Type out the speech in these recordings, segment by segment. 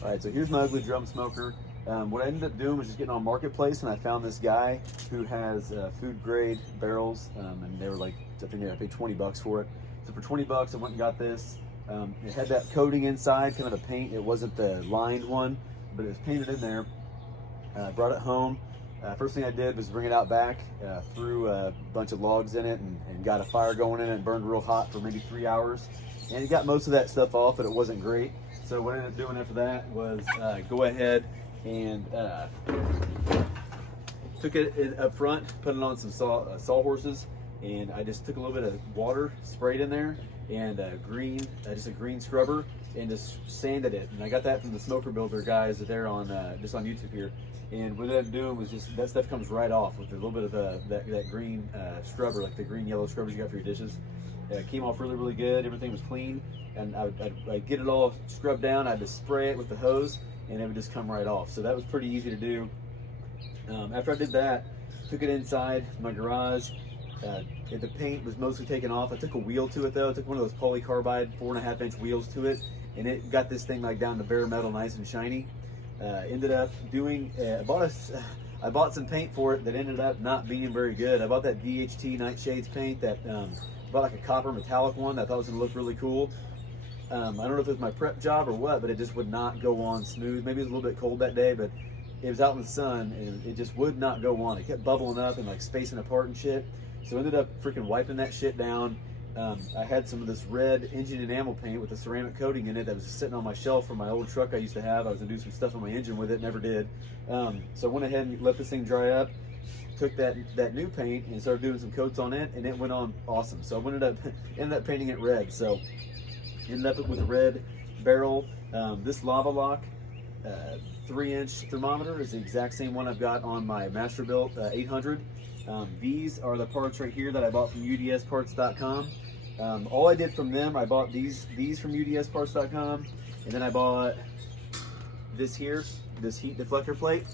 All right, so here's my ugly drum smoker. What I ended up doing was just getting on Marketplace, and I found this guy who has food grade barrels, and they were like, I think I paid 20 bucks for it. So for 20 bucks, I went and got this. It had that coating inside, kind of a paint. It wasn't the lined one, but it was painted in there. Brought it home. First thing I did was bring it out back, threw a bunch of logs in it, and got a fire going in it, and burned real hot for maybe 3 hours. And it got most of that stuff off, but it wasn't great. So what I ended up doing after that was go ahead and took it up front, put it on some sawhorses, and I just took a little bit of water, sprayed in there, and just a green scrubber, and just sanded it. And I got that from the Smoker Builder guys that they're on just on YouTube here. And what I ended up doing was just that stuff comes right off with a little bit of that green scrubber, like the green yellow scrubbers you got for your dishes. It came off really, really good. Everything was clean, and I'd get it all scrubbed down. I'd just spray it with the hose, and it would just come right off. So that was pretty easy to do. After I did that, took it inside my garage. The paint was mostly taken off. I took a wheel to it though. I took one of those polycarbide 4.5-inch wheels to it, and it got this thing like down to bare metal, nice and shiny. Ended up doing, I bought some paint for it that ended up not being very good. I bought that DHT Nightshades paint that, bought like a copper metallic one that I thought was gonna look really cool. I don't know if it was my prep job or what, but it just would not go on smooth. Maybe it was a little bit cold that day, but it was out in the sun and it just would not go on. It kept bubbling up and like spacing apart and shit. So I ended up freaking wiping that shit down. I had some of this red engine enamel paint with a ceramic coating in it that was just sitting on my shelf from my old truck I used to have. I was gonna do some stuff on my engine with it, never did. So I went ahead and let this thing dry up, took that new paint and started doing some coats on it, and it went on awesome. So I ended up painting it red. So ended up with a red barrel. This Lava Lock 3-inch thermometer is the exact same one I've got on my Masterbuilt 800. These are the parts right here that I bought from udsparts.com. All I did from them, I bought these from udsparts.com, and then I bought this here, this heat deflector plate.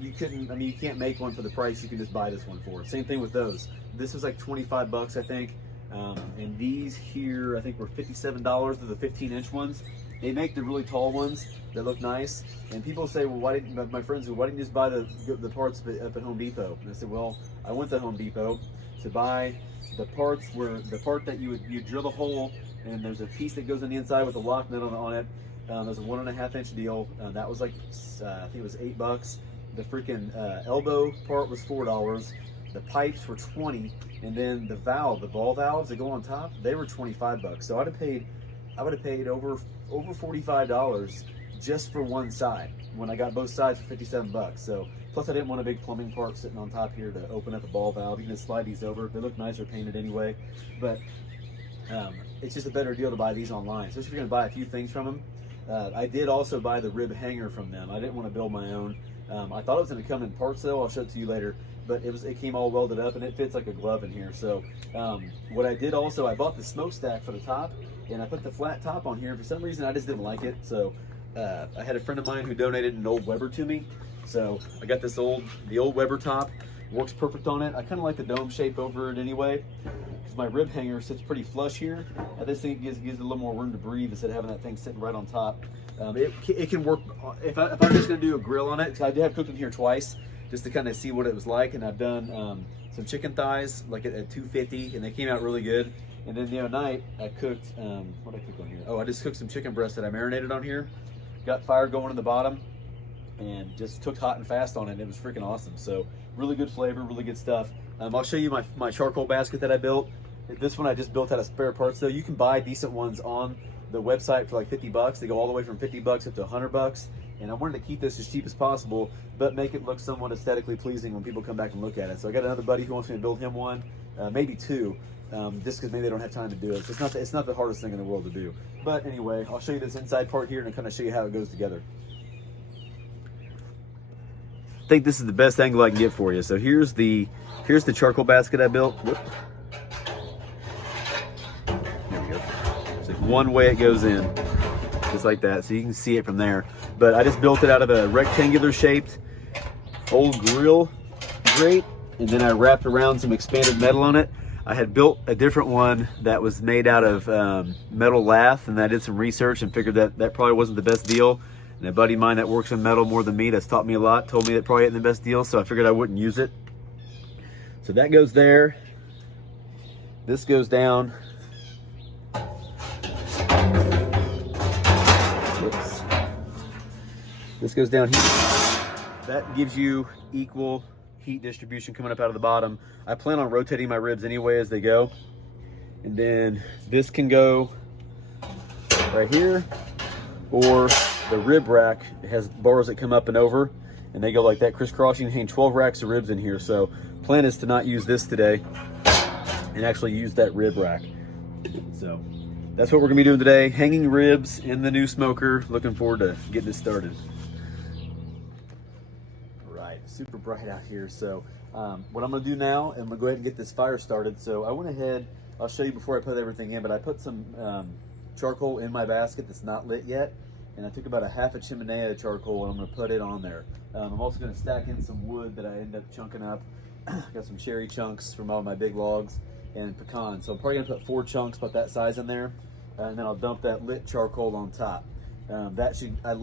You can't make one for the price you can just buy this one for. Same thing with those. This was like 25 bucks, I think. And these here, I think were $57. They're the 15-inch ones. They make the really tall ones that look nice. And people say, well, why didn't you just buy the parts up at Home Depot? And I said, well, I went to Home Depot to buy the parts where the part that you drill the hole, and there's a piece that goes on the inside with a lock nut on it. There's a 1.5-inch deal. That was like, I think it was $8. The freaking elbow part was $4. The pipes were $20, and then the ball valves that go on top, they were 25 bucks. So I would have paid over $45 just for one side when I got both sides for 57 bucks. So plus I didn't want a big plumbing part sitting on top here to open up a ball valve. You can just slide these over. They look nicer painted anyway, but it's just a better deal to buy these online, especially if you're gonna buy a few things from them. I did also buy the rib hanger from them. I didn't want to build my own. I thought it was going to come in parts though. I'll show it to you later, but it came all welded up and it fits like a glove in here. So what I did also, I bought the smokestack for the top, and I put the flat top on here. For some reason I just didn't like it, so I had a friend of mine who donated an old Weber to me, so I got the old Weber top. Works perfect on it. I kind of like the dome shape over it anyway, because my rib hanger sits pretty flush here. This thing gives it a little more room to breathe instead of having that thing sitting right on top. It can work if I'm just going to do a grill on it, because I did have cooked in here twice just to kind of see what it was like, and I've done some chicken thighs like at 250, and they came out really good. And then the other night I cooked what did I cook on here? Oh, I just cooked some chicken breast that I marinated on here. Got fire going in the bottom, and just cooked hot and fast on it. And it was freaking awesome. So really good flavor, really good stuff. I'll show you my charcoal basket that I built. This one I just built out of spare parts though. You can buy decent ones on the website for like 50 bucks. They go all the way from 50 bucks up to 100 bucks. And I wanted to keep this as cheap as possible, but make it look somewhat aesthetically pleasing when people come back and look at it. So I got another buddy who wants me to build him one, maybe two, just because maybe they don't have time to do it. So it's not the hardest thing in the world to do. But anyway, I'll show you this inside part here and kind of show you how it goes together. I think this is the best angle I can get for you. So here's the charcoal basket I built. Whoop. There we go. It's like one way it goes in, just like that. So you can see it from there. But I just built it out of a rectangular shaped old grill grate, and then I wrapped around some expanded metal on it. I had built a different one that was made out of metal lath, and I did some research and figured that that probably wasn't the best deal. And a buddy of mine that works in metal more than me, that's taught me a lot, told me that probably isn't the best deal, so I figured I wouldn't use it. So that goes there. This goes down. Whoops. This goes down here. That gives you equal heat distribution coming up out of the bottom. I plan on rotating my ribs anyway as they go. And then this can go right here, or the rib rack has bars that come up and over, and they go like that crisscross. You can hang 12 racks of ribs in here. So plan is to not use this today and actually use that rib rack. So that's what we're gonna be doing today, hanging ribs in the new smoker. Looking forward to getting this started. Super bright out here. So what I'm gonna do now, I'm gonna go ahead and get this fire started. So I went ahead, I'll show you before I put everything in, but I put some charcoal in my basket that's not lit yet, and I took about a half a chimenea of charcoal and I'm gonna put it on there. I'm also gonna stack in some wood that I end up chunking up. Got some cherry chunks from all my big logs and pecans. So I'm probably gonna put 4 chunks about that size in there, and then I'll dump that lit charcoal on top.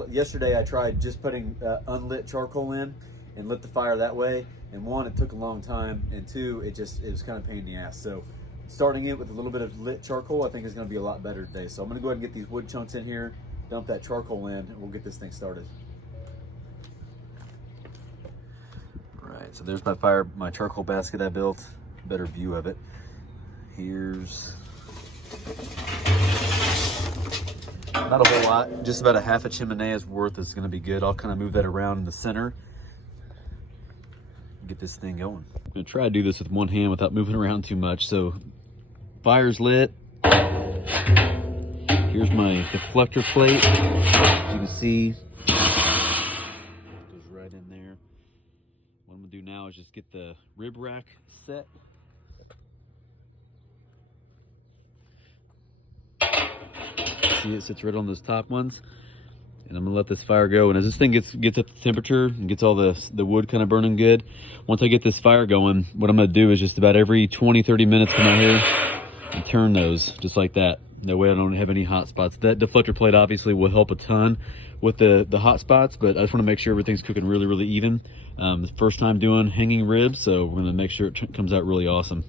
Yesterday I tried just putting unlit charcoal in and lit the fire that way, and 1, it took a long time, and 2, it was kind of a pain in the ass. So starting it with a little bit of lit charcoal, I think is gonna be a lot better today. So I'm gonna go ahead and get these wood chunks in here, dump that charcoal in, and we'll get this thing started. All right, so there's my charcoal basket I built. Better view of it. Here's not a whole lot, just about a half a chimenea's worth is gonna be good. I'll kind of move that around in the center, get this thing going. I'm gonna try to do this with one hand without moving around too much. So fire's lit. Here's my deflector plate. As you can see, it goes right in there. What I'm gonna do now is just get the rib rack set. See, it sits right on those top ones. And I'm gonna let this fire go. And as this thing gets up to temperature and gets all the wood kind of burning good, once I get this fire going, what I'm gonna do is just about every 20-30 minutes come out here and turn those just like that. That way I don't have any hot spots. That deflector plate obviously will help a ton with the hot spots, but I just wanna make sure everything's cooking really, really even. First time doing hanging ribs, so we're gonna make sure it comes out really awesome.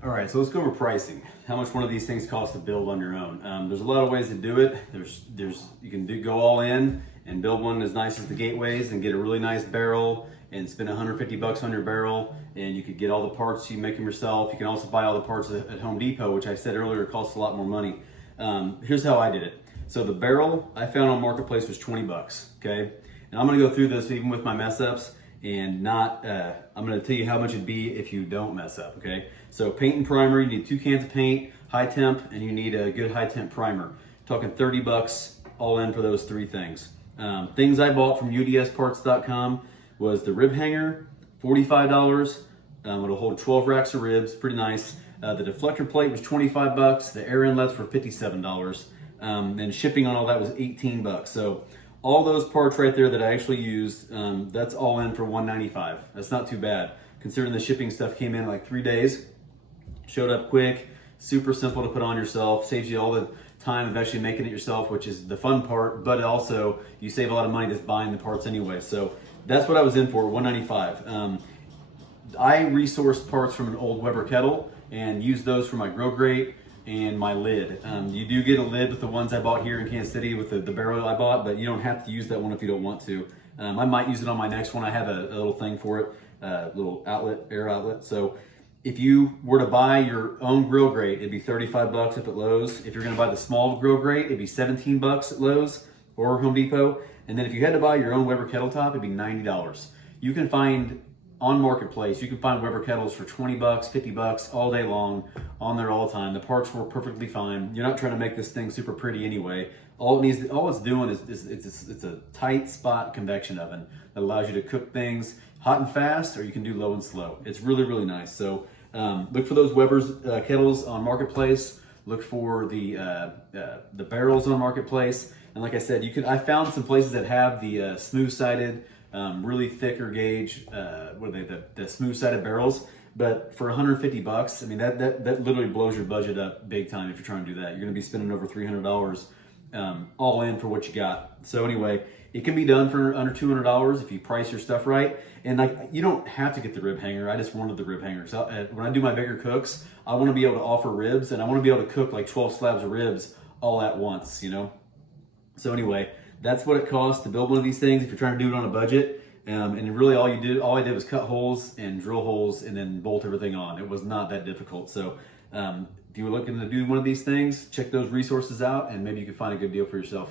All right, so let's go over pricing. How much one of these things costs to build on your own? There's a lot of ways to do it. You can go all in and build one as nice as the Gateways and get a really nice barrel and spend 150 bucks on your barrel, and you could get all the parts, you make them yourself. You can also buy all the parts at Home Depot, which I said earlier costs a lot more money. Here's how I did it. So the barrel I found on Marketplace was 20 bucks, okay? And I'm gonna go through this even with my mess ups, and I'm gonna tell you how much it'd be if you don't mess up, okay? So paint and primer, you need 2 cans of paint, high temp, and you need a good high temp primer. Talking 30 bucks all in for those 3 things. Things I bought from udsparts.com was the rib hanger, $45. It'll hold 12 racks of ribs, pretty nice. The deflector plate was 25 bucks. The air inlets were $57. And shipping on all that was 18 bucks. So all those parts right there that I actually used, that's all in for $195. That's not too bad, considering the shipping stuff came in like 3 days. Showed up quick, super simple to put on yourself, saves you all the time of actually making it yourself, which is the fun part, but also you save a lot of money just buying the parts anyway. So that's what I was in for, $195. I resourced parts from an old Weber kettle and used those for my grill grate and my lid. You do get a lid with the ones I bought here in Kansas City with the barrel I bought, but you don't have to use that one if you don't want to. I might use it on my next one. I have a little thing for it, little outlet, air outlet. So if you were to buy your own grill grate, it'd be 35 bucks up at Lowe's. If you're gonna buy the small grill grate, it'd be 17 bucks at Lowe's or Home Depot. And then if you had to buy your own Weber kettle top, it'd be $90. You can find on Marketplace, you can find Weber kettles for 20 bucks, 50 bucks all day long, on there all the time. The parts work perfectly fine. You're not trying to make this thing super pretty anyway. All it's doing is it's a tight spot convection oven that allows you to cook things hot and fast, or you can do low and slow. It's really, really nice. So look for those Weber's kettles on Marketplace. Look for the barrels on Marketplace. And like I said, I found some places that have the smooth-sided, really thicker gauge, the smooth-sided barrels. But for 150 bucks, I mean, that literally blows your budget up big time if you're trying to do that. You're going to be spending over $300 all in for what you got. So anyway, it can be done for under $200 if you price your stuff right. And like, you don't have to get the rib hanger. I just wanted the rib hanger. So when I do my bigger cooks, I want to be able to offer ribs, and I want to be able to cook like 12 slabs of ribs all at once, you know? So anyway, that's what it costs to build one of these things if you're trying to do it on a budget. And really all I did was cut holes and drill holes and then bolt everything on. It was not that difficult. So if you were looking to do one of these things, check those resources out and maybe you can find a good deal for yourself.